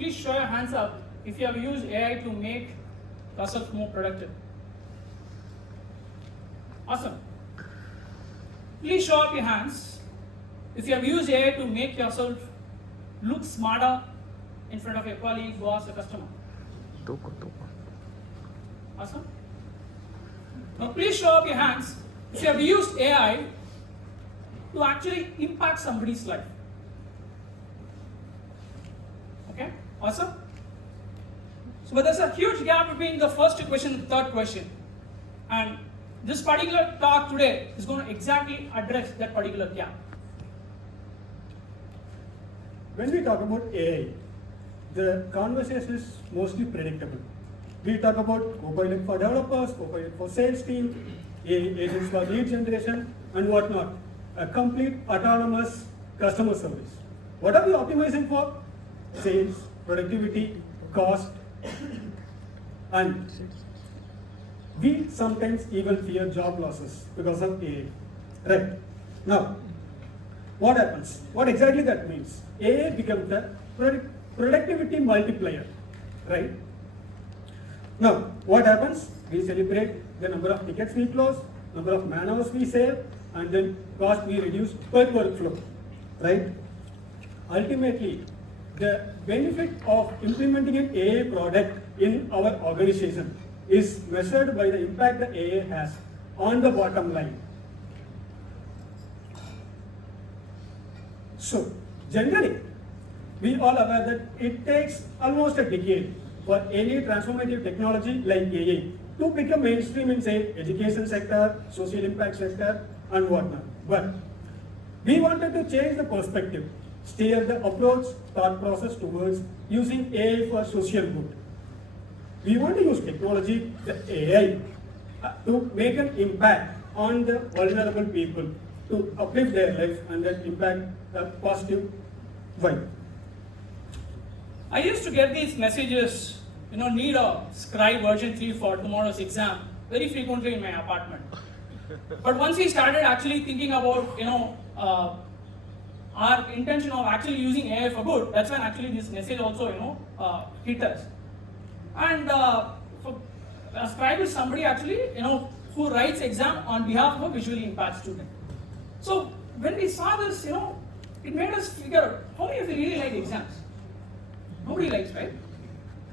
Please show your hands up if you have used AI to make yourself more productive. Awesome. Please show up your hands if you have used AI to make yourself look smarter in front of your colleague, boss, or customer. Awesome. Now please show up your hands if you have used AI to actually impact somebody's life. Okay, awesome. So, but there's a huge gap between the first question and the third question. And this particular talk today is going to exactly address that particular gap. When we talk about AI, the conversation is mostly predictable. We talk about Copilot for developers, Copilot for sales team, AI agents for lead generation, and whatnot. A complete autonomous customer service. What are we optimizing for? Sales, productivity, cost, and we sometimes even fear job losses because of AI. Right. Now, what happens? What exactly that means? AI becomes the productivity multiplier, right? Now, what happens? We celebrate the number of tickets we close, number of man hours we save, and then cost we reduce per workflow, right? Ultimately, the benefit of implementing an AI product in our organization is measured by the impact the AI has on the bottom line. So, generally, we all aware that it takes almost a decade for any transformative technology like AI to become mainstream in, say, education sector, social impact sector, and whatnot. But we wanted to change the perspective, steer the approach, thought process towards using AI for social good. We want to use technology, the AI, to make an impact on the vulnerable people, to uplift their life and then impact a positive vibe. I used to get these messages, need a scribe urgently for tomorrow's exam, very frequently in my apartment. But once we started actually thinking about, our intention of actually using AI for good, that's when actually this message also, hit us. And a scribe is somebody actually, who writes exam on behalf of a visually impaired student. So when we saw this, it made us figure out how many of you really like exams. Nobody likes, right?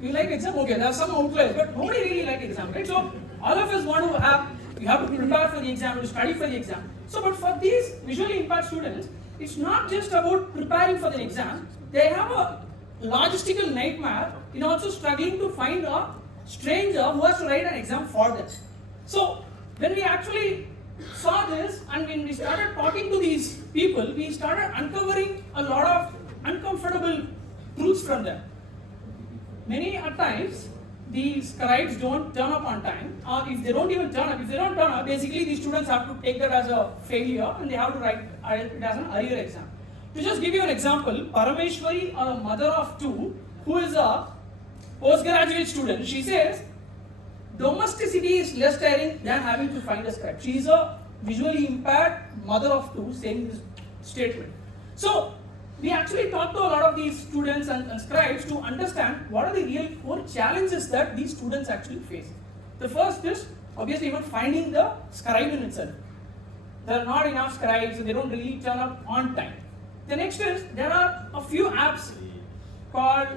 You like exam? Okay, there are some outliers, but nobody really likes exam, right? So all of us want to you have to prepare for the exam, to study for the exam. So, but for these visually impaired students, it's not just about preparing for the exam. They have a logistical nightmare in also struggling to find a stranger who has to write an exam for them. So when we actually saw this and when we started talking to these people, we started uncovering a lot of uncomfortable truths from them. Many a times, the scribes don't turn up on time, or if they don't turn up, basically the students have to take that as a failure and they have to write it as an arrear exam. To just give you an example, Parameshwari, a mother of two, who is a postgraduate student, she says, domesticity is less tiring than having to find a scribe. She is a visually impaired mother of two saying this statement. So, we actually talked to a lot of these students and scribes to understand what are the real core challenges that these students actually face. The first is obviously even finding the scribe in itself. There are not enough scribes and they don't really turn up on time. The next is there are a few apps called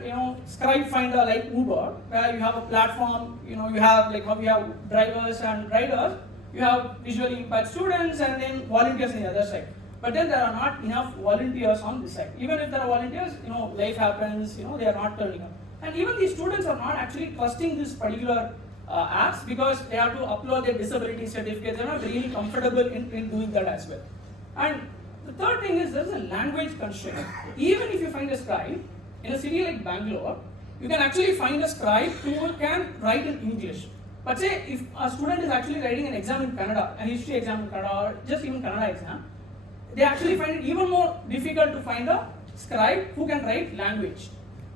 Scribe Finder like Uber, where you have a platform, you have like how we have drivers and riders, you have visually impaired students and then volunteers on the other side. But then there are not enough volunteers on this side. Even if there are volunteers, life happens, they are not turning up. And even these students are not actually trusting this particular apps because they have to upload their disability certificates. They are not really comfortable in doing that as well. And the third thing is there is a language constraint. Even if you find a scribe in a city like Bangalore, you can actually find a scribe who can write in English. But say if a student is actually writing an exam in Kannada, a history exam in Kannada, or just even Kannada exam, they actually find it even more difficult to find a scribe who can write language.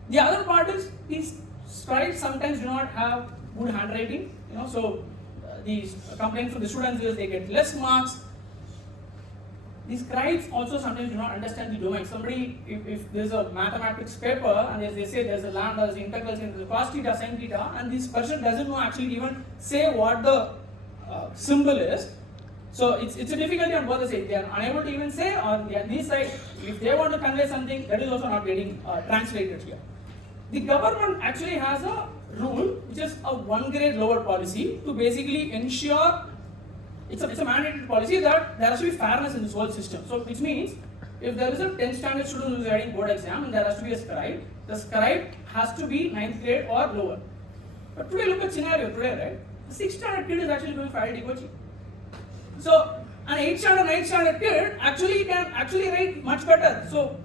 The other part is these scribes sometimes do not have good handwriting, so the complaint from the students is they get less marks. the scribes also sometimes do not understand the domain. Somebody, if there's a mathematics paper and they say there's a lambda, there's integrals into the cos theta, sin theta, and this person doesn't know actually even say what the symbol is. So it's a difficulty on both the sides. They are unable to even say, or this side, if they want to convey something, that is also not getting translated here. The government actually has a rule which is a 1 grade lower policy to basically ensure it's a mandated policy that there has to be fairness in this whole system. So which means if there is a 10th standard student who is writing board exam and there has to be a scribe, the scribe has to be 9th grade or lower. But today look at scenario today, right? The 6th standard kid is actually going for IIT coaching. So an 8th standard, 9th standard kid actually can actually write much better. So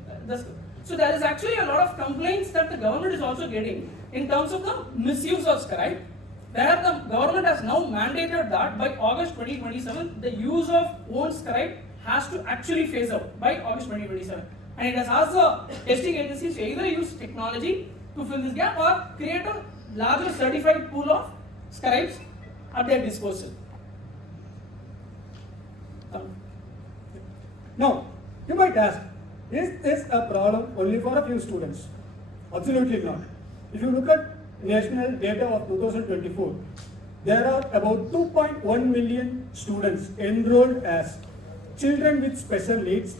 there is actually a lot of complaints that the government is also getting in terms of the misuse of scribe. Where the government has now mandated that by August 2027, the use of own scribe has to actually phase out by August 2027. And it has asked the testing agencies to either use technology to fill this gap or create a larger certified pool of scribes at their disposal. Now, you might ask, is this a problem only for a few students? Absolutely not. If you look at national data of 2024, there are about 2.1 million students enrolled as children with special needs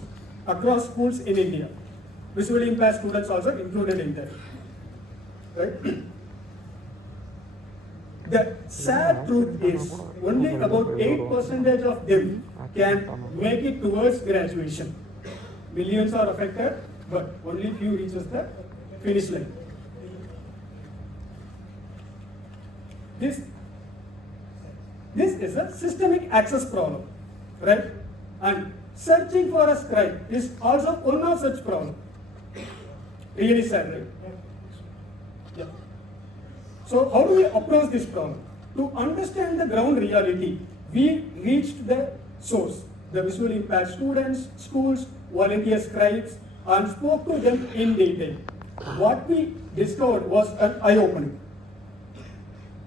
across schools in India. Visually impaired students also included in that. Right? The sad truth is only about 8% of them can make it towards graduation. Millions are affected, but only few reaches the finish line. This is a systemic access problem, right? And searching for a scribe is also one of such problem. Really sad, right? Yeah. So how do we approach this problem? To understand the ground reality, we reached the source, the visually impaired students, schools, volunteer scribes, and spoke to them in detail. What we discovered was an eye-opening.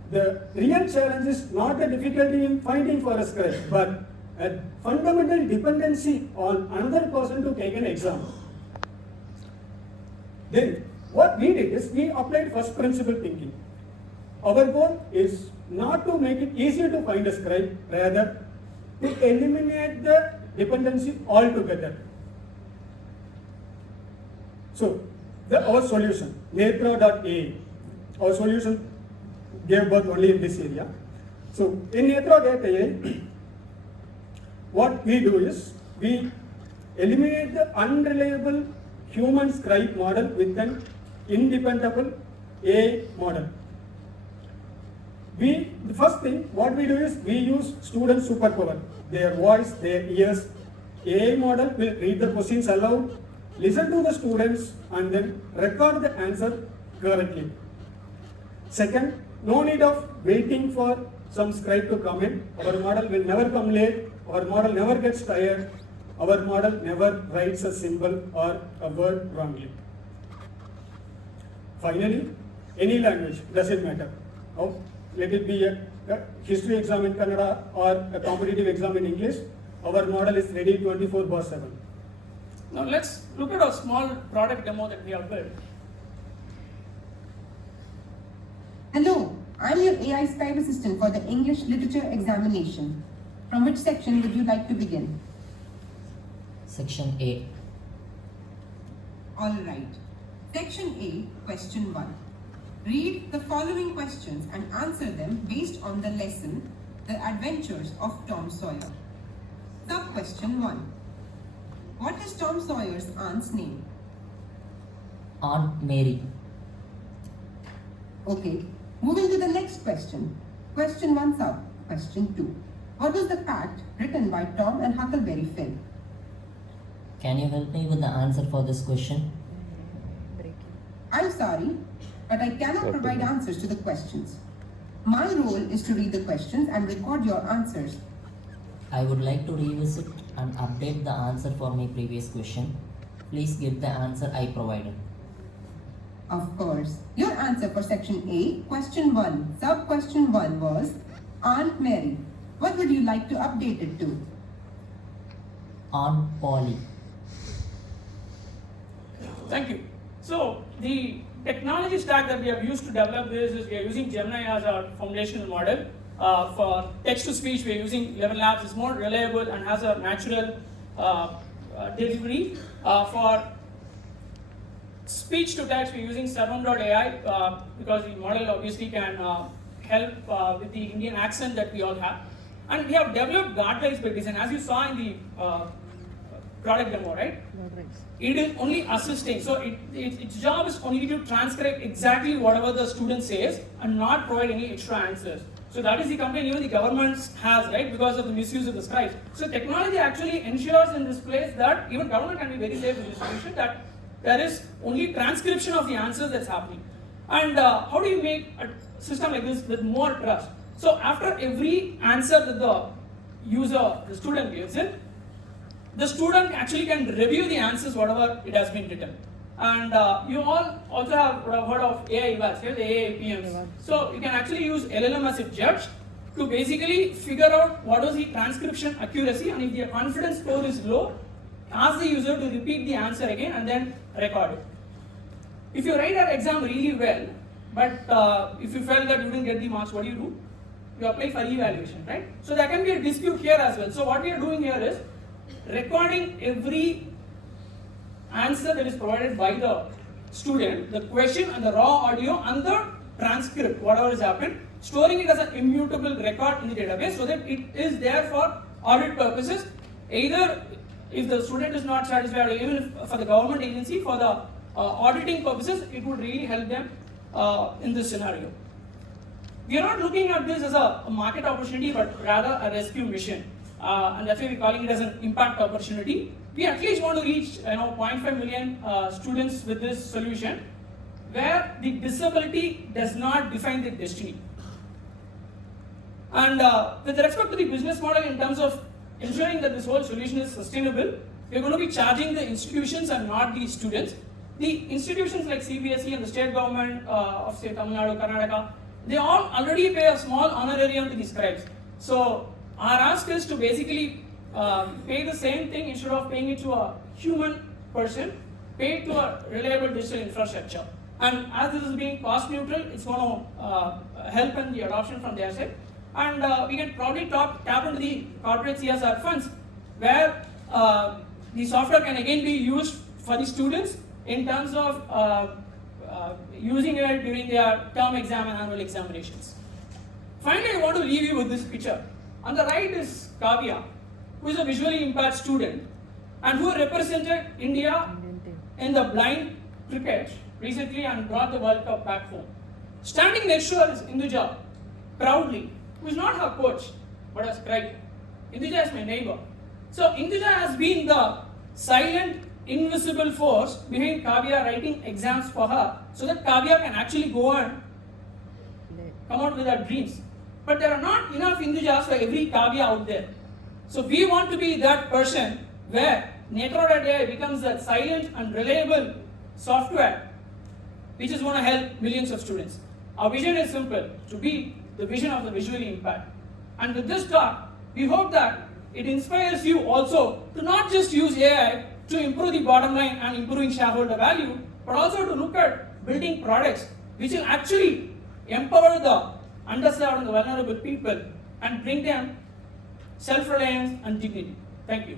The real challenge is not the difficulty in finding for a scribe, but a fundamental dependency on another person to take an exam. Then, what we did is we applied first principle thinking. Our goal is not to make it easier to find a scribe, rather to eliminate the dependency altogether. So, our solution, Netra.ai, our solution gave birth only in this area. So, in Netra.ai, what we do is we eliminate the unreliable human scribe model with an independable AI model. The first thing, what we do is we use student superpower, their voice, their ears. AI model will read the questions aloud, listen to the students, and then record the answer correctly. Second, no need of waiting for some scribe to come in. Our model will never come late. Our model never gets tired. Our model never writes a symbol or a word wrongly. Finally, any language, doesn't matter. Now, let it be a history exam in Kannada or a competitive exam in English, our model is ready 24/7. Now let's look at a small product demo that we have built. Hello, I'm your AI scribe assistant for the English literature examination. From which section would you like to begin? Section A. All right. Section A, question 1. Read the following questions and answer them based on the lesson, The Adventures of Tom Sawyer. Sub-question 1. What is Tom Sawyer's aunt's name? Aunt Mary. Okay. Moving to the next question. Question 1 sub. Question 2. What was the fact written by Tom and Huckleberry Finn? Can you help me with the answer for this question? I'm sorry, but I cannot provide answers to the questions. My role is to read the questions and record your answers. I would like to revisit and update the answer for my previous question. Please give the answer I provided. Of course. Your answer for section A, question 1, sub-question 1 was Aunt Mary. What would you like to update it to? on Poly? Thank you. So the technology stack that we have used to develop this is we are using Gemini as our foundational model. For text to speech, we are using 11 Labs. It's more reliable and has a natural delivery. For speech to text, we're using Servam.ai because the model obviously can help with the Indian accent that we all have. And we have developed guardrails by design, as you saw in the product demo, right? It is only assisting, so its job is only to transcribe exactly whatever the student says and not provide any extra answers. So that is the complaint even the government has, right, because of the misuse of the scribes. So technology actually ensures in this place that even government can be very safe in this solution, that there is only transcription of the answers that's happening. And how do you make a system like this with more trust? So after every answer that the student gives in, the student actually can review the answers whatever it has been written. And you all also have heard of AI evals, right? The AI PMs. So you can actually use LLM as a judge to basically figure out what was the transcription accuracy, and if the confidence score is low, ask the user to repeat the answer again and then record it. If you write an exam really well, but if you felt that you didn't get the marks, what do? You apply for evaluation, right? So there can be a dispute here as well. So what we are doing here is recording every answer that is provided by the student, the question and the raw audio and the transcript, whatever has happened, storing it as an immutable record in the database so that it is there for audit purposes, either if the student is not satisfied or even if for the government agency, for the auditing purposes, it would really help them in this scenario. We are not looking at this as a market opportunity, but rather a rescue mission. And that's why we're calling it as an impact opportunity. We at least want to reach 0.5 million students with this solution, where the disability does not define their destiny. And with respect to the business model in terms of ensuring that this whole solution is sustainable, we're going to be charging the institutions and not the students. The institutions like CBSE and the state government of say Tamil Nadu, Karnataka, they all already pay a small honorarium to the scribes. So our ask is to basically pay the same thing instead of paying it to a human person, pay it to a reliable digital infrastructure. And as this is being cost neutral, it's going to help in the adoption from their side. And we can probably tap into the corporate CSR funds, where the software can again be used for the students in terms of using it during their term exam and annual examinations. Finally, I want to leave you with this picture. On the right is Kavya, who is a visually impaired student and who represented India in the blind cricket recently and brought the World Cup back home. Standing next to her is Induja, proudly, who is not her coach, but a scribe. Induja is my neighbor. So Induja has been the silent, invisible force behind Kavya writing exams for her, so that Kavya can actually go and come out with her dreams. But there are not enough Indujas for every Kavya out there. So we want to be that person where Netra.ai becomes that silent and reliable software which is going to help millions of students. Our vision is simple, to be the vision of the visually impaired. And with this talk, we hope that it inspires you also to not just use AI to improve the bottom line and improving shareholder value, but also to look at building products which will actually empower the underserved and the vulnerable people and bring them self-reliance and dignity. Thank you.